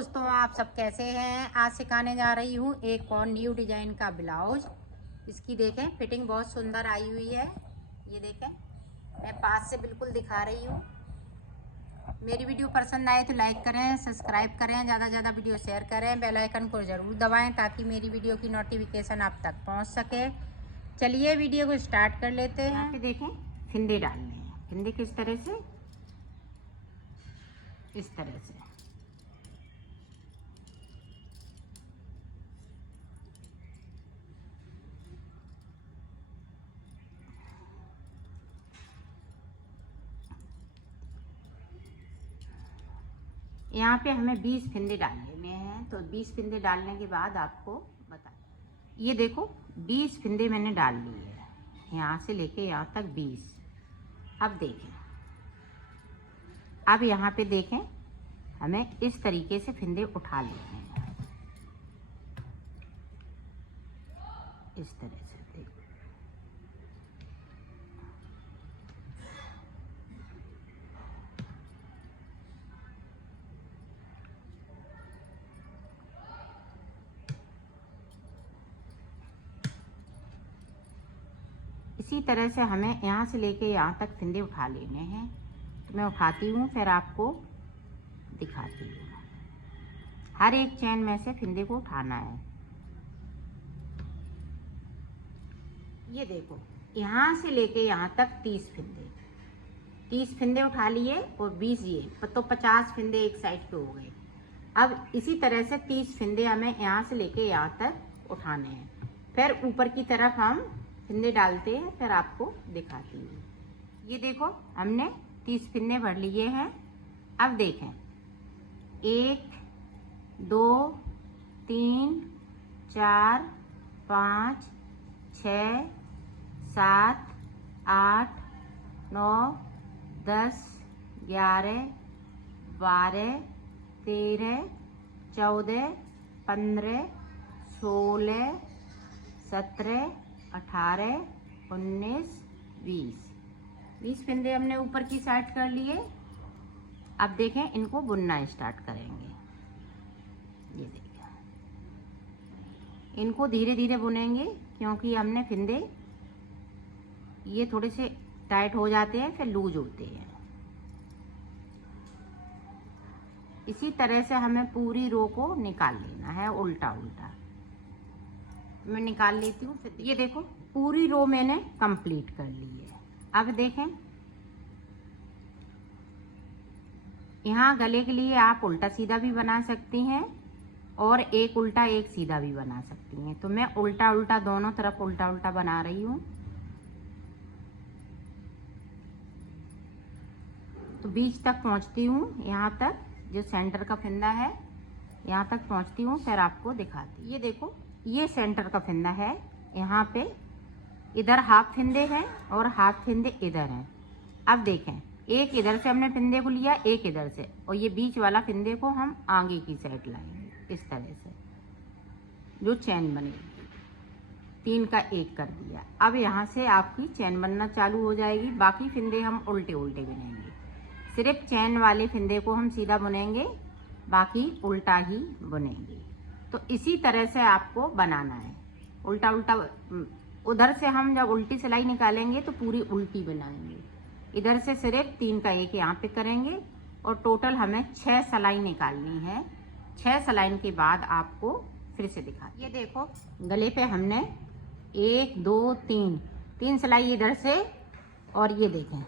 दोस्तों, आप सब कैसे हैं। आज सिखाने जा रही हूँ एक और न्यू डिजाइन का ब्लाउज। इसकी देखें फिटिंग बहुत सुंदर आई हुई है। ये देखें, मैं पास से बिल्कुल दिखा रही हूँ। मेरी वीडियो पसंद आए तो लाइक करें, सब्सक्राइब करें, ज़्यादा से ज़्यादा वीडियो शेयर करें, बेल आइकन को ज़रूर दबाएं ताकि मेरी वीडियो की नोटिफिकेशन आप तक पहुँच सके। चलिए वीडियो को स्टार्ट कर लेते हैं। यहाँ पे देखें फिंदे डालने हैं। फिंदे किस तरह से, इस तरह से। यहाँ पे हमें 20 फिंदे डाल लेने हैं। तो 20 फिंदे डालने के बाद आपको बता, ये देखो 20 फिंदे मैंने डाल लिए हैं, यहाँ से लेके यहाँ तक 20। अब देखें, अब यहाँ पे देखें, हमें इस तरीके से फिंदे उठा लेने हैं, इस तरह से। देखो इसी तरह से हमें यहाँ से लेके यहाँ तक फिंदे उठा लेने हैं। तो मैं उठाती हूँ, फिर आपको दिखाती हूँ। हर एक चैन में से फिंदे को उठाना है। ये देखो, यहाँ से लेके यहाँ तक 30 फिंदे उठा लिए और 20 ये, तो 50 फिंदे एक साइड पे हो गए। अब इसी तरह से 30 फिंदे हमें यहाँ से लेके यहाँ तक उठाने हैं। फिर ऊपर की तरफ हम फिंदे डालते हैं, फिर आपको दिखाती हूँ। ये देखो, हमने 30 फिंदे भर लिए हैं। अब देखें, 1 2 3 4 5 6 7 8 9 10 11 12 13 14 15 16 17 18 19 20 फिंदे हमने ऊपर की साइड कर लिए। अब देखें, इनको बुनना स्टार्ट करेंगे। ये देखिए, इनको धीरे धीरे बुनेंगे क्योंकि हमने फिंदे ये थोड़े से टाइट हो जाते हैं, फिर लूज होते हैं। इसी तरह से हमें पूरी रो को निकाल लेना है, उल्टा उल्टा। मैं निकाल लेती हूँ। फिर ये देखो, पूरी रो मैंने कंप्लीट कर ली है। अब देखें, यहाँ गले के लिए आप उल्टा सीधा भी बना सकती हैं और एक उल्टा एक सीधा भी बना सकती हैं। तो मैं उल्टा उल्टा दोनों तरफ उल्टा उल्टा बना रही हूँ। तो बीच तक पहुँचती हूँ, यहाँ तक जो सेंटर का फिंदा है यहाँ तक पहुँचती हूँ, फिर आपको दिखाती हूँ। ये देखो, ये सेंटर का फिंदा है। यहाँ पे इधर हाफ फिंदे हैं और हाफ फिंदे इधर हैं। अब देखें, एक इधर से हमने फिंदे को लिया, एक इधर से, और ये बीच वाला फिंदे को हम आगे की साइड लाएंगे इस तरह से, जो चैन बनेगी। 3 का 1 कर दिया। अब यहाँ से आपकी चैन बनना चालू हो जाएगी। बाकी फिंदे हम उल्टे उल्टे बुनेंगे। सिर्फ चैन वाले फिंदे को हम सीधा बुनेंगे, बाकी उल्टा ही बुनेंगे। तो इसी तरह से आपको बनाना है, उल्टा उल्टा। उधर से हम जब उल्टी सिलाई निकालेंगे तो पूरी उल्टी बनाएंगे। इधर से सिर्फ 3 का 1 यहाँ पे करेंगे और टोटल हमें 6 सिलाई निकालनी है। 6 सिलाई के बाद आपको फिर से दिखा। ये देखो, गले पे हमने 1 2 3 सिलाई इधर से, और ये देखें,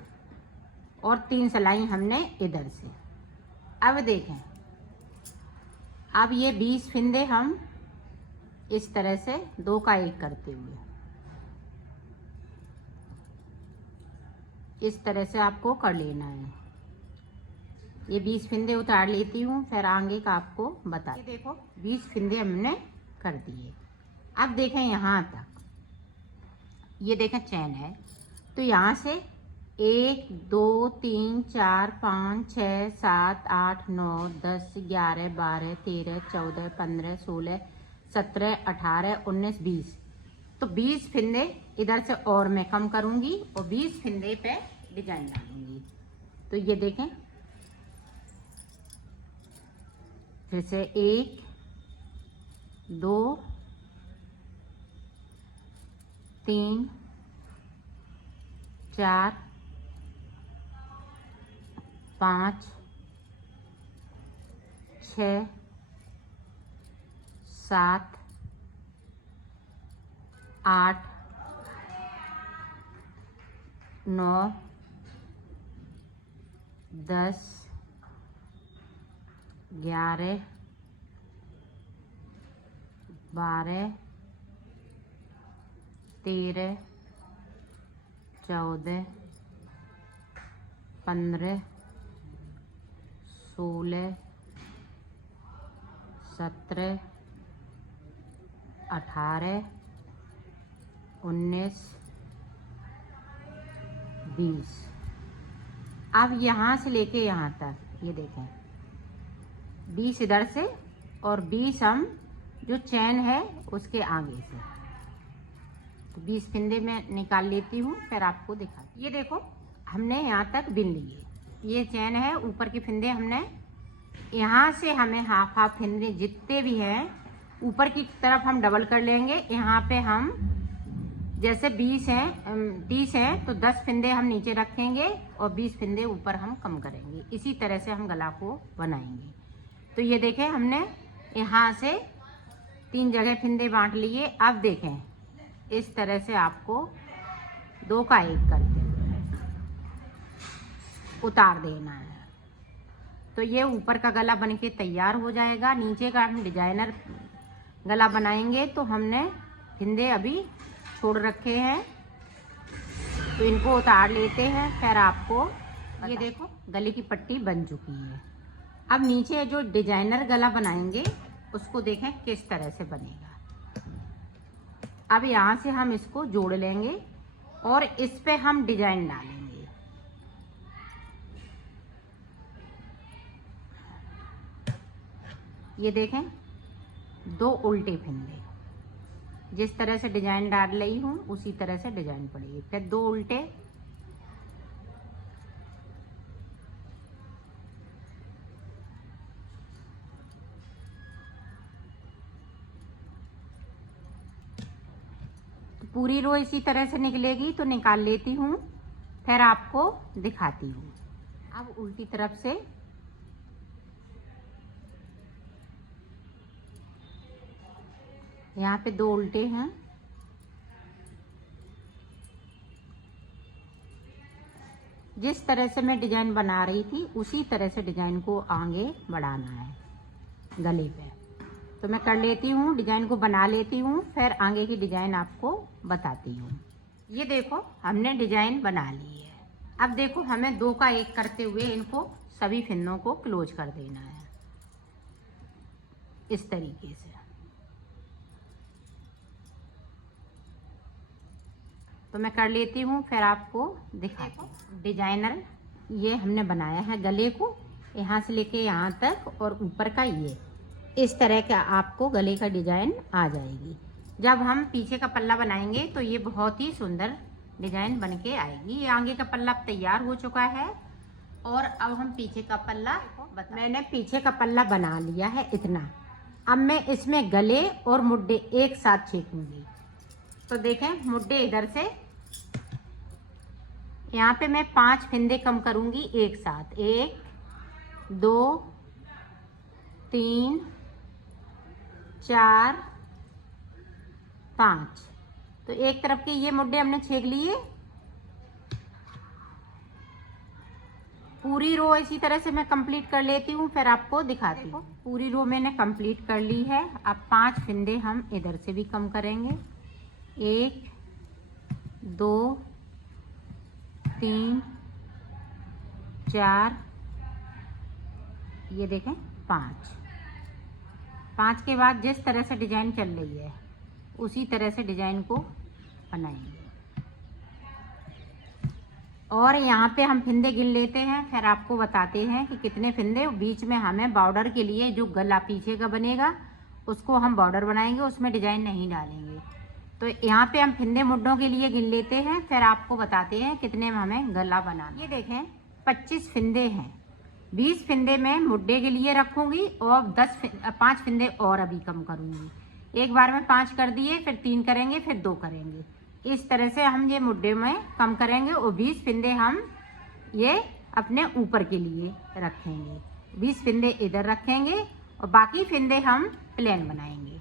और 3 सिलाई हमने इधर से। अब देखें, अब ये 20 फिंदे हम इस तरह से 2 का 1 करते हुए इस तरह से आपको कर लेना है। ये 20 फिंदे उतार लेती हूँ, फिर आगे का आपको बता। ये देखो, 20 फिंदे हमने कर दिए। अब देखें, यहाँ तक ये देखें चैन है, तो यहाँ से 1 2 3 4 5 6 7 8 9 10 11 12 13 14 15 16 17 18 19 20। तो 20 फिंदे इधर से और मैं कम करूंगी और 20 फिंदे पे डिजाइन डालूंगी। तो ये देखें, फिर से 1 2 3 4 5 6 7 8 9 10 11 12 13 14 15 16 17 18 19 20। अब यहाँ से लेके यहाँ तक ये देखें 20 इधर से और 20 हम जो चैन है उसके आगे से, तो 20 फंदे में निकाल लेती हूँ, फिर आपको दिखाती। ये देखो हमने यहाँ तक बिन लिए, ये चैन है, ऊपर के फंदे हमने यहाँ से हमें हाफ हाफ फंदे जितने भी हैं ऊपर की तरफ हम डबल कर लेंगे। यहाँ पे हम जैसे 20 हैं 30 हैं तो 10 फंदे हम नीचे रखेंगे और 20 फंदे ऊपर हम कम करेंगे। इसी तरह से हम गला को बनाएंगे। तो ये देखें हमने यहाँ से 3 जगह फंदे बांट लिए। अब देखें इस तरह से आपको 2 का 1 करके उतार देना है, तो ये ऊपर का गला बनके तैयार हो जाएगा। नीचे का हम डिजाइनर गला बनाएंगे, तो हमने फंदे अभी छोड़ रखे हैं, तो इनको उतार लेते हैं। फिर आपको ये देखो गले की पट्टी बन चुकी है। अब नीचे जो डिजाइनर गला बनाएंगे उसको देखें किस तरह से बनेगा। अब यहाँ से हम इसको जोड़ लेंगे और इस पे हम डिजाइन डालेंगे। ये देखें 2 उल्टे फंदे, जिस तरह से डिजाइन डाल रही हूँ उसी तरह से डिजाइन पड़ेगी। फिर 2 उल्टे, तो पूरी रो इसी तरह से निकलेगी, तो निकाल लेती हूँ, फिर आपको दिखाती हूँ। अब उल्टी तरफ से यहाँ पे 2 उल्टे हैं, जिस तरह से मैं डिजाइन बना रही थी उसी तरह से डिजाइन को आगे बढ़ाना है गले पे। तो मैं कर लेती हूँ, डिजाइन को बना लेती हूँ, फिर आगे की डिजाइन आपको बताती हूँ। ये देखो हमने डिजाइन बना ली है। अब देखो हमें 2 का 1 करते हुए इनको सभी फंदों को क्लोज कर देना है इस तरीके से। तो मैं कर लेती हूँ, फिर आपको दिखाती हूँ। डिजाइनर ये हमने बनाया है गले को, यहाँ से लेके यहाँ तक, और ऊपर का ये इस तरह का आपको गले का डिजाइन आ जाएगी। जब हम पीछे का पल्ला बनाएंगे तो ये बहुत ही सुंदर डिजाइन बन के आएगी। ये आगे का पल्ला तैयार हो चुका है और अब हम पीछे का पल्ला, मैंने पीछे का पल्ला बना लिया है इतना। अब मैं इसमें गले और मुड्डे एक साथ छेकूंगी। तो देखें मुड्डे इधर से, यहाँ पे मैं 5 फंदे कम करूंगी एक साथ, 1 2 3 4 5। तो एक तरफ के ये मुड्डे हमने छेक लिए। पूरी रो इसी तरह से मैं कंप्लीट कर लेती हूँ, फिर आपको दिखाती हूँ। पूरी रो मैंने कंप्लीट कर ली है। अब 5 फंदे हम इधर से भी कम करेंगे, 1 2 3 4, ये देखें 5 के बाद जिस तरह से डिजाइन चल रही है उसी तरह से डिजाइन को बनाएंगे। और यहाँ पे हम फंदे गिन लेते हैं, फिर आपको बताते हैं कि कितने फंदे। बीच में हमें बॉर्डर के लिए जो गला पीछे का बनेगा उसको हम बॉर्डर बनाएंगे, उसमें डिजाइन नहीं डालेंगे। तो यहाँ पे हम फंदे मुड्डों के लिए गिन लेते हैं, फिर आपको बताते हैं कितने में हमें गला बनाना। ये देखें 25 फंदे हैं, 20 फिंदे मैं मुड्डे के लिए रखूंगी और 5 फिंदे और अभी कम करूंगी। एक बार में 5 कर दिए, फिर 3 करेंगे, फिर 2 करेंगे। इस तरह से हम ये मुड्डे में कम करेंगे और 20 फिंदे हम ये अपने ऊपर के लिए रखेंगे। 20 फिंदे इधर रखेंगे और बाकी फिंदे हम प्लेन बनाएंगे।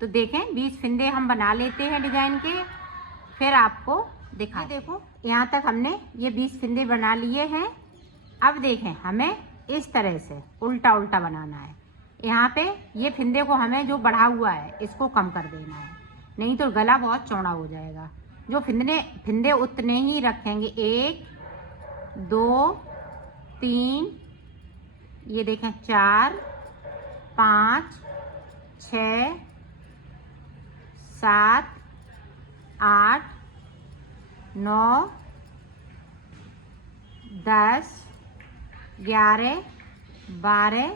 तो देखें 20 फिंदे हम बना लेते हैं डिजाइन के, फिर आपको दिखा। देखो यहाँ तक हमने ये 20 फिंदे बना लिए हैं। अब देखें हमें इस तरह से उल्टा उल्टा बनाना है। यहाँ पे ये फिंदे को हमें जो बढ़ा हुआ है इसको कम कर देना है, नहीं तो गला बहुत चौड़ा हो जाएगा। जो फिंदे उतने ही रखेंगे, 1 2 3, ये देखें 4 5 6 7 8 9 10 11 12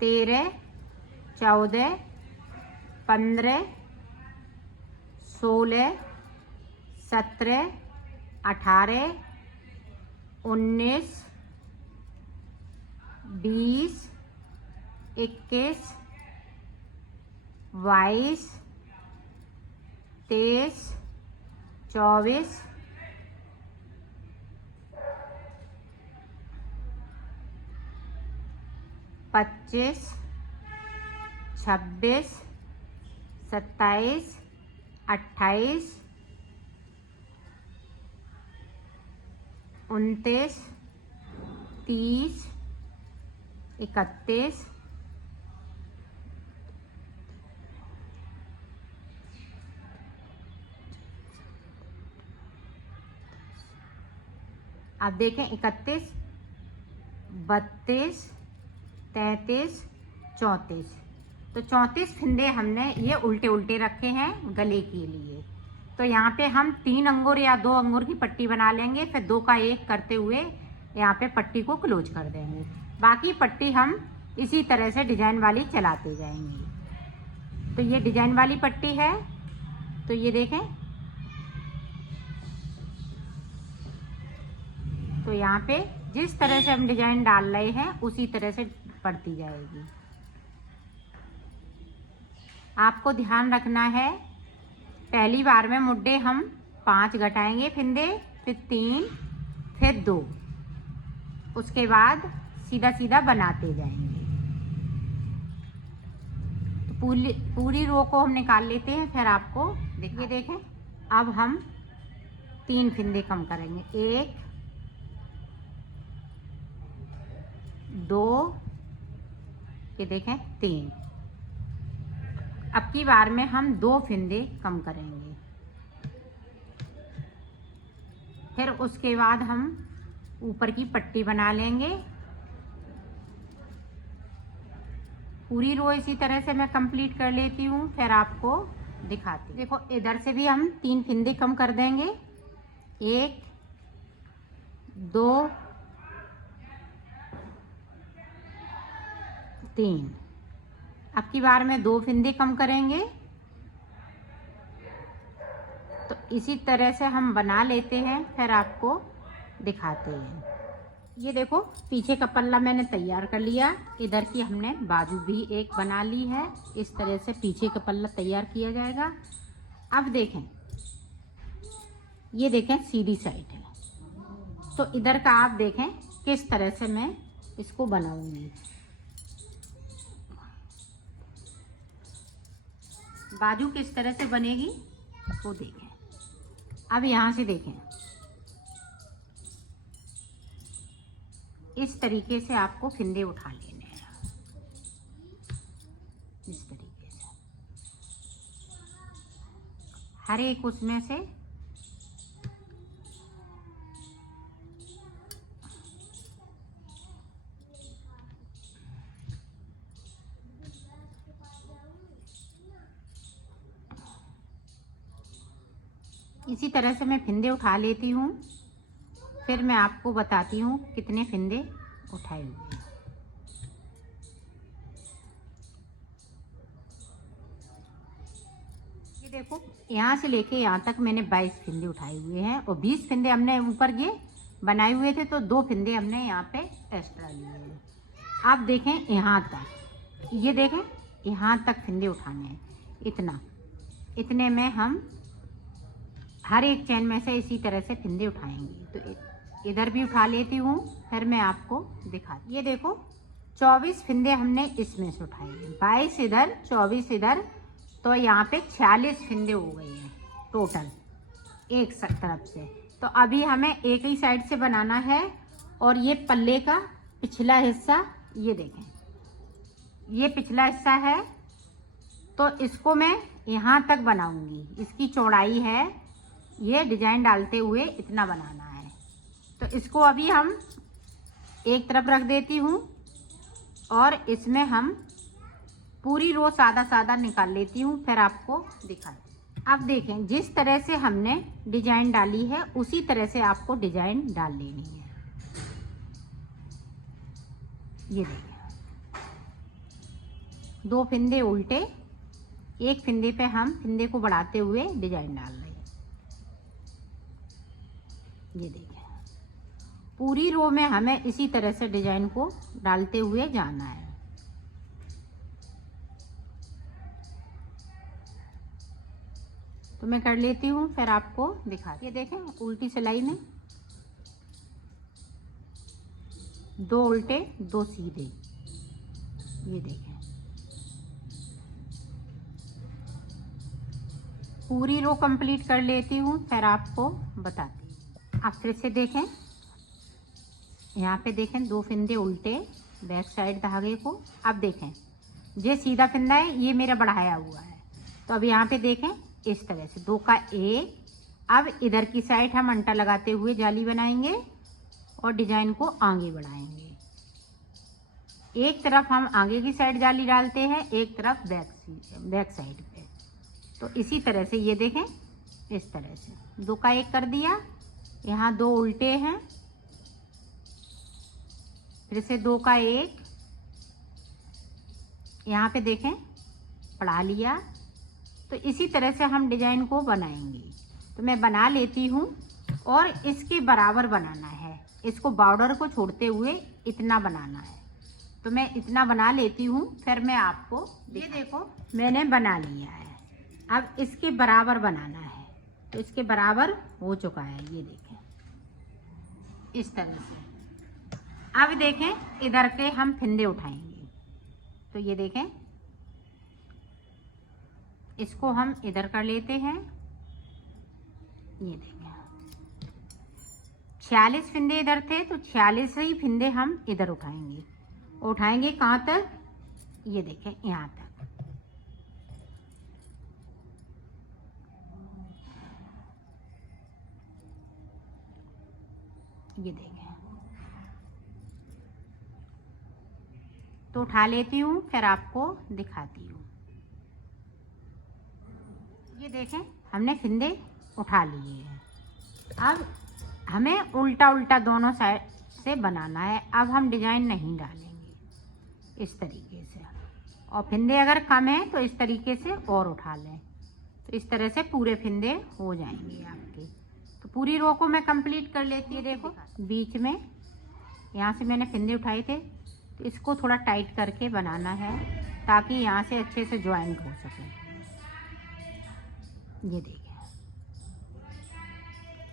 13 14 15 16 17 18 19 20 21 22 23 24 25 26 27 28 29 30 31 अब देखें 31 32 33 34। तो 34 फिंदे हमने ये उल्टे उल्टे रखे हैं गले के लिए। तो यहाँ पे हम 3 अंगूर या 2 अंगूर की पट्टी बना लेंगे, फिर 2 का 1 करते हुए यहाँ पे पट्टी को क्लोज कर देंगे। बाकी पट्टी हम इसी तरह से डिजाइन वाली चलाते जाएंगे। तो ये डिजाइन वाली पट्टी है। तो ये देखें, तो यहाँ पे जिस तरह से हम डिजाइन डाल रहे हैं उसी तरह से पड़ती जाएगी। आपको ध्यान रखना है, पहली बार में मुड्डे हम 5 घटाएंगे फिंदे, फिर 3, फिर 2, उसके बाद सीधा सीधा बनाते जाएंगे। तो पूरी रो को हम निकाल लेते हैं, फिर आपको देखिए। देखें अब हम 3 फिंदे कम करेंगे, 1 2, ये देखें 3। अब की बार में हम 2 फिंदे कम करेंगे, फिर उसके बाद हम ऊपर की पट्टी बना लेंगे। पूरी रो इसी तरह से मैं कंप्लीट कर लेती हूँ, फिर आपको दिखाती हूँ। देखो इधर से भी हम 3 फिंदे कम कर देंगे, 1 2 3। अब की बार में 2 फिंदे कम करेंगे। तो इसी तरह से हम बना लेते हैं, फिर आपको दिखाते हैं। ये देखो पीछे का पल्ला मैंने तैयार कर लिया। इधर की हमने बाजू भी एक बना ली है। इस तरह से पीछे का पल्ला तैयार किया जाएगा। अब देखें, ये देखें सीधी साइड है। तो इधर का आप देखें किस तरह से मैं इसको बनाऊंगी। बाजू किस तरह से बनेगी वो देखें। अब यहाँ से देखें, इस तरीके से आपको फिंदे उठा लेने हैं, इस तरीके से हर एक उसमें से इसी तरह से मैं फिंदे उठा लेती हूँ, फिर मैं आपको बताती हूँ कितने फिंदे उठाए हुए हैं। ये देखो यहाँ से लेके यहाँ तक मैंने 22 फिंदे उठाए हुए हैं और 20 फिंदे हमने ऊपर ये बनाए हुए थे, तो 2 फंदे हमने यहाँ पे एक्स्ट्रा लिए हैं। अब देखें यहाँ तक, ये देखें यहाँ तक फंदे उठाने हैं, इतने में हम हर एक चैन में से इसी तरह से फंदे उठाएंगे। तो इधर भी उठा लेती हूँ, फिर मैं आपको दिखाती। ये देखो 24 फंदे हमने इसमें से उठाए हैं, 22 इधर 24 इधर, तो यहाँ पे 46 फंदे हो गए हैं टोटल एक तरफ से। तो अभी हमें एक ही साइड से बनाना है। और ये पल्ले का पिछला हिस्सा, ये देखें ये पिछला हिस्सा है, तो इसको मैं यहाँ तक बनाऊंगी। इसकी चौड़ाई है, ये डिजाइन डालते हुए इतना बनाना है। तो इसको अभी हम एक तरफ रख देती हूँ और इसमें हम पूरी रो सादा सादा निकाल लेती हूँ, फिर आपको दिखाती। अब देखें जिस तरह से हमने डिजाइन डाली है उसी तरह से आपको डिजाइन डाल लेनी है। ये देखें 2 फंदे उल्टे, एक फंदे पे हम फंदे को बढ़ाते हुए डिजाइन डाल रहे हैं। ये देखें पूरी रो में हमें इसी तरह से डिजाइन को डालते हुए जाना है। तो मैं कर लेती हूँ, फिर आपको दिखाती। ये देखें उल्टी सिलाई में 2 उल्टे 2 सीधे, ये देखें पूरी रो कंप्लीट कर लेती हूँ, फिर आपको बताती हूँ। अब फिर से देखें, यहाँ पे देखें 2 फंदे उल्टे बैक साइड धागे को। अब देखें ये सीधा फंदा है, ये मेरा बढ़ाया हुआ है। तो अब यहाँ पे देखें इस तरह से 2 का 1। अब इधर की साइड हम अंटा लगाते हुए जाली बनाएंगे और डिजाइन को आगे बढ़ाएंगे। एक तरफ हम आगे की साइड जाली डालते हैं, एक तरफ बैक साइड पे। तो इसी तरह से ये देखें इस तरह से 2 का 1 कर दिया, यहाँ 2 उल्टे हैं, फिर से 2 का 1, यहाँ पे देखें बढ़ा लिया। तो इसी तरह से हम डिजाइन को बनाएंगे। तो मैं बना लेती हूँ और इसके बराबर बनाना है, इसको बॉर्डर को छोड़ते हुए इतना बनाना है। तो मैं इतना बना लेती हूँ, फिर मैं आपको ये देखो मैंने बना लिया है। अब इसके बराबर बनाना है, तो इसके बराबर हो चुका है, ये देखें इस तरह से। अब देखें इधर के हम फंदे उठाएंगे। तो ये देखें इसको हम इधर कर लेते हैं। ये देखें 46 फंदे इधर थे, तो 46 ही फंदे हम इधर उठाएंगे। उठाएंगे कहाँ तक, ये देखें यहाँ तक। ये देखें तो उठा लेती हूँ, फिर आपको दिखाती हूँ। ये देखें हमने फंदे उठा लिए हैं। अब हमें उल्टा उल्टा दोनों साइड से बनाना है। अब हम डिजाइन नहीं डालेंगे इस तरीके से, और फंदे अगर कम है तो इस तरीके से और उठा लें। तो इस तरह से पूरे फंदे हो जाएंगे आपके। तो पूरी रो को मैं कंप्लीट कर लेती हूँ। देखो बीच में यहाँ से मैंने फंदे उठाए थे, तो इसको थोड़ा टाइट करके बनाना है ताकि यहाँ से अच्छे से ज्वाइंट हो सके। ये देखिए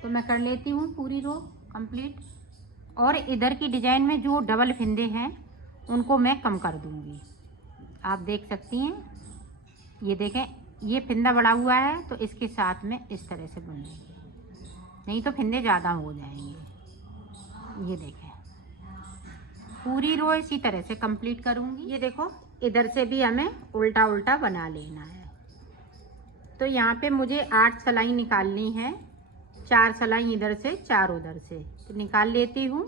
तो मैं कर लेती हूँ पूरी रो कंप्लीट। और इधर की डिजाइन में जो डबल फंदे हैं उनको मैं कम कर दूंगी। आप देख सकती हैं, ये देखें ये फंदा बड़ा हुआ है, तो इसके साथ में इस तरह से बुनेंगे, नहीं तो फंदे ज़्यादा हो जाएंगे। ये देखें पूरी रो इसी तरह से कंप्लीट करूँगी। ये देखो इधर से भी हमें उल्टा उल्टा बना लेना है। तो यहाँ पे मुझे 8 सिलाई निकालनी है, 4 सिलाई इधर से 4 उधर से, तो निकाल लेती हूँ,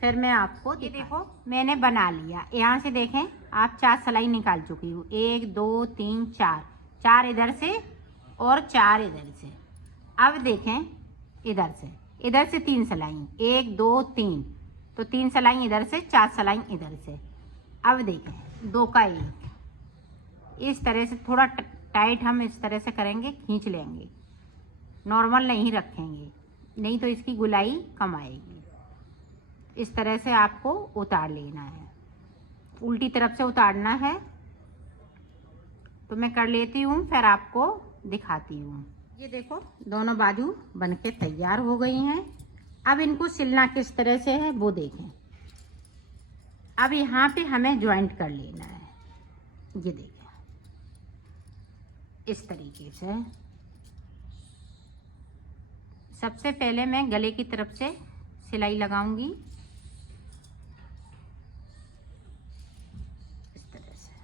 फिर मैं आपको। ये देखो मैंने बना लिया। यहाँ से देखें आप 4 सिलाई निकाल चुकी हूँ, 1 2 3 4, 4 इधर से और 4 इधर से। अब देखें इधर से 3 सिलाई, 1 2 3, तो 3 सिलाई इधर से, 4 सिलाई इधर से। अब देखें 2 का 1, इस तरह से थोड़ा टाइट हम इस तरह से करेंगे, खींच लेंगे, नॉर्मल नहीं रखेंगे, नहीं तो इसकी गुलाई कम आएगी। इस तरह से आपको उतार लेना है, उल्टी तरफ से उतारना है। तो मैं कर लेती हूँ, फिर आपको दिखाती हूँ। ये देखो दोनों बाजू बनके तैयार हो गई हैं। अब इनको सिलना किस तरह से है वो देखें। अब यहाँ पे हमें ज्वाइंट कर लेना है। ये देखें इस तरीके से। सबसे पहले मैं गले की तरफ से सिलाई लगाऊंगी इस तरह से।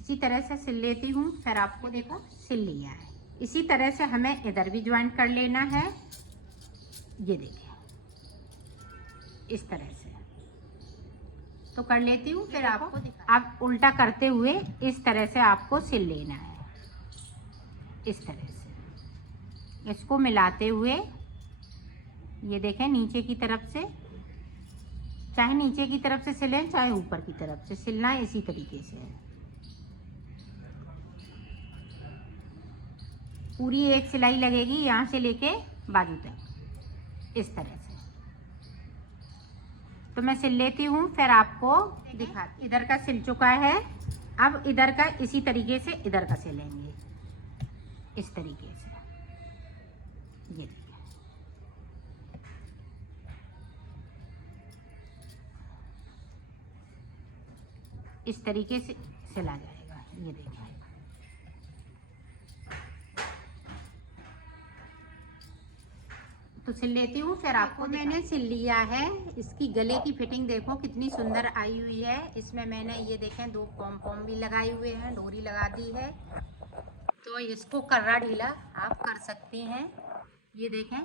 इसी तरह से सिल लेती हूँ, फिर आपको देखो सिल लिया है। इसी तरह से हमें इधर भी ज्वाइंट कर लेना है। ये देखिए इस तरह से तो कर लेती हूँ, फिर आपको अब उल्टा करते हुए इस तरह से आपको सिल लेना है। इस तरह से इसको मिलाते हुए, ये देखें नीचे की तरफ से, चाहे नीचे की तरफ से सिलें चाहे ऊपर की तरफ से सिलना है। इसी तरीके से पूरी एक सिलाई लगेगी यहाँ से लेके बाजू तक इस तरह से। तो मैं सिल लेती हूँ, फिर आपको दिखाती। इधर का सिल चुका है, अब इधर का इसी तरीके से इधर का सिलेंगे इस तरीके से। ये देखिए इस तरीके से सिला जाएगा। ये देखिए तो सिल लेती हूँ, फिर आपको मैंने सिल लिया है। इसकी गले की फिटिंग देखो कितनी सुंदर आई हुई है। इसमें मैंने ये देखें 2 पॉम पॉम भी लगाए हुए हैं, डोरी लगा दी है। तो इसको कर्रा ढीला आप कर सकती हैं। ये देखें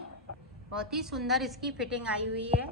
बहुत ही सुंदर इसकी फिटिंग आई हुई है।